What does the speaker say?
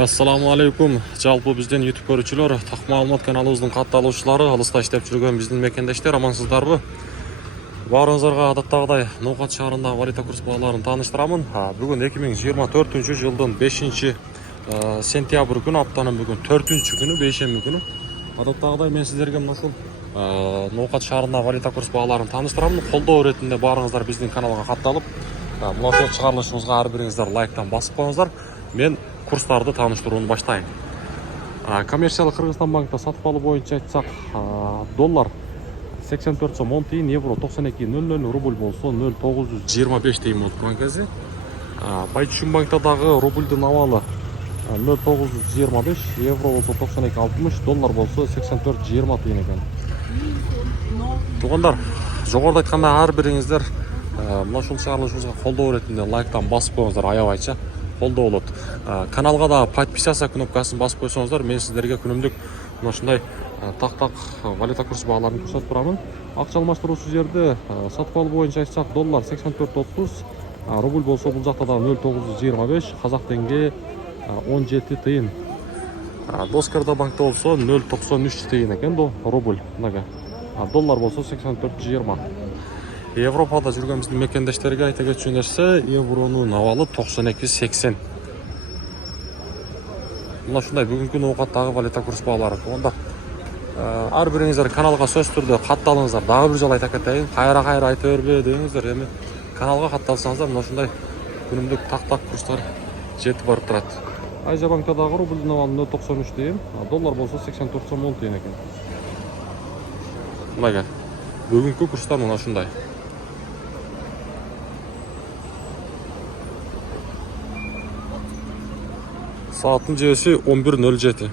Ассаламу алейкум. Жалпы бизден YouTube көрүүчүлөр, так маалымат каналыбыздын катталуучулары, алыста иштеп жүргөн биздин мекендештер, амансыздарбы? Баарыңыздарга адаттагыдай Ноокат шаарындагы валюта курс бааларын тааныштырамын. Бүгүн 2024-жылдын 5-сентябрь күнү, аптанын бүгүн 4-күнү, бейшемби күнү. Адаттагыдай мен сиздерге мына ушул Ноокат шаарындагы валюта курс бааларын тааныштырамын. Колдоо иретинде баарыңыздар биздин каналга катталып, мына ушул чыгарылышыбызга ар бириңиздер лайктан басып коюңуздар. Мен курстарды тааныштырууну баштайын. Коммерциялык Кыргызстан банкта сатып алуу боюнча айтсак, доллар 84 сом 10 тыйын, евро 92.00, рубль болсо 0,925 тыйын болуп банкасы. Байчүн банкта дагы рубльдун абалы 0,925, евро болсо 92.60, доллар болсо 84.20 тыйын экен. Туугандар, жогоруда айтканда ар бириңиздер мына ушул чыгарылышыбызга колдоо иретинде лайктан басып коюңуздар, аябайча колдоо болот. Каналга да подписаться кнопкасын басып койсоңуздар, мен сиздерге күнүмдүк мына ушундай так валюта курс бааларын көрсөтүп турамын. Акча алмаштыруусу жерде сатып алуу боюнча айтсак, доллар 84.30, рубль болсо бул жакта да 0,925, казак теңге 17 тыйын. Доскарда банкта болсо 0,93 тыйын экен рубль. Доллар болсо 84.20. Европада жүргөн биздин мекендештерге айта кетчү нерсе, евронун абалы 92.80. Мына ушундай бүгүнкү Ноокаттагы валюта курс баалары. Онда ар бириңиздер каналга сөзсүз түрдө катталыңыздар. Дагы бир жолу айта кетейин, кайра айта бербе деңиздер. Эми каналга катталсаңыздар, мына ушундай күнүмдүк так курстар жетип барып турат. Айжа банкта дагы рубльдун абалы 0,93 тыйын, доллар болсо 84 сом 10 тыйын экен. Мына бүгүнкү курстар мына ушундай. Сааттын жебеси 11:07.